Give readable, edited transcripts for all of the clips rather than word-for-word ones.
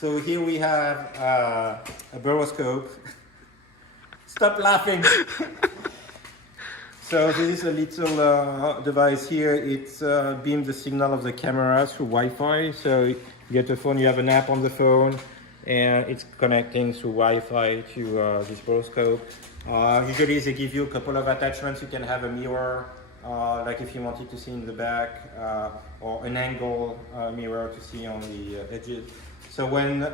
So here we have a boroscope. Stop laughing. So this is a little device here. It's beams the signal of the camera through Wi-Fi. So you get a phone, you have an app on the phone, and it's connecting through Wi-Fi to this boroscope. Usually they give you a couple of attachments. You can have a mirror, like if you wanted to see in the back, or an angle mirror to see on the edges. So when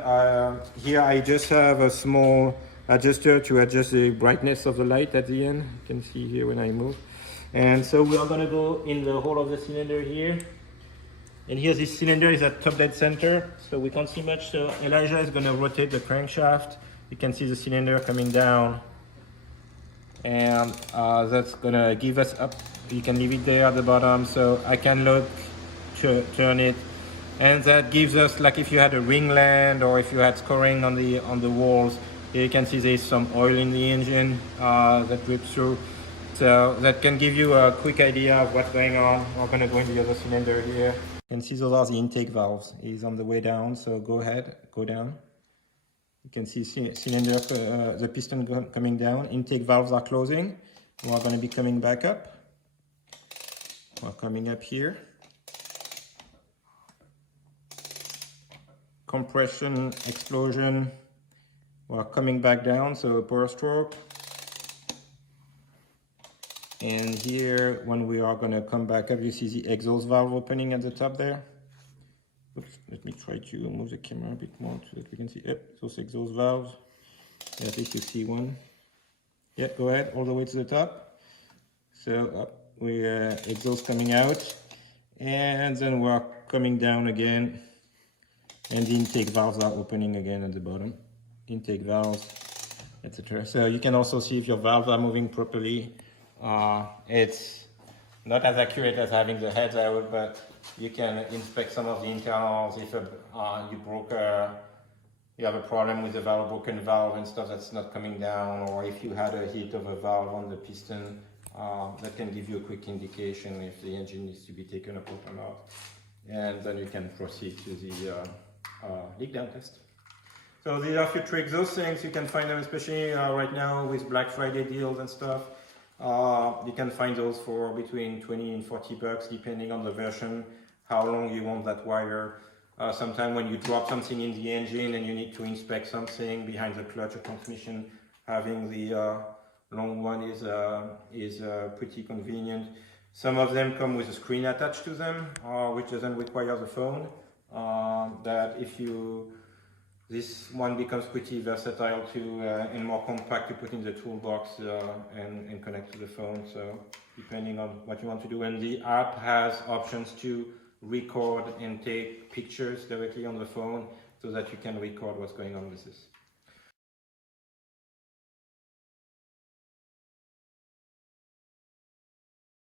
here I just have a small adjuster to adjust the brightness of the light at the end. You can see here when I move. And so we are going to go in the hole of the cylinder here. And here this cylinder is at top dead center, so we can't see much. So Elijah is going to rotate the crankshaft. You can see the cylinder coming down. And that's going to give us up. You can leave it there at the bottom. So I can look, turn it. And that gives us, like if you had a ringland or if you had scoring on the walls, here you can see there's some oil in the engine that drips through. So that can give you a quick idea of what's going on. We're going to go in the other cylinder here. You can see those are the intake valves. It's on the way down, so go ahead, go down. You can see cylinder, the piston coming down. Intake valves are closing. We're going to be coming back up. We're coming up here. Compression, explosion. We're coming back down, so power stroke. And here, when we are going to come back up, you see the exhaust valve opening at the top there. Oops, let me try to move the camera a bit more so that we can see those exhaust valves. At least you see one. Yeah, go ahead, all the way to the top. So up, we exhaust coming out. And then we're coming down again. And the intake valves are opening again at the bottom. Intake valves, etc. So you can also see if your valves are moving properly. It's not as accurate as having the heads out, but you can inspect some of the internals if you have a problem with the valve, broken valve and stuff that's not coming down, or if you had a hit of a valve on the piston, that can give you a quick indication if the engine needs to be taken apart or not. And then you can proceed to the leak down test. So these are a few tricks. Those things you can find them, especially right now with Black Friday deals and stuff. You can find those for between 20 and 40 bucks depending on the version, how long you want that wire. Sometimes when you drop something in the engine and you need to inspect something behind the clutch or transmission, having the long one is pretty convenient. Some of them come with a screen attached to them, which doesn't require the phone. This one becomes pretty versatile too, and more compact to put in the toolbox and connect to the phone. So depending on what you want to do, and the app has options to record and take pictures directly on the phone so that you can record what's going on with this.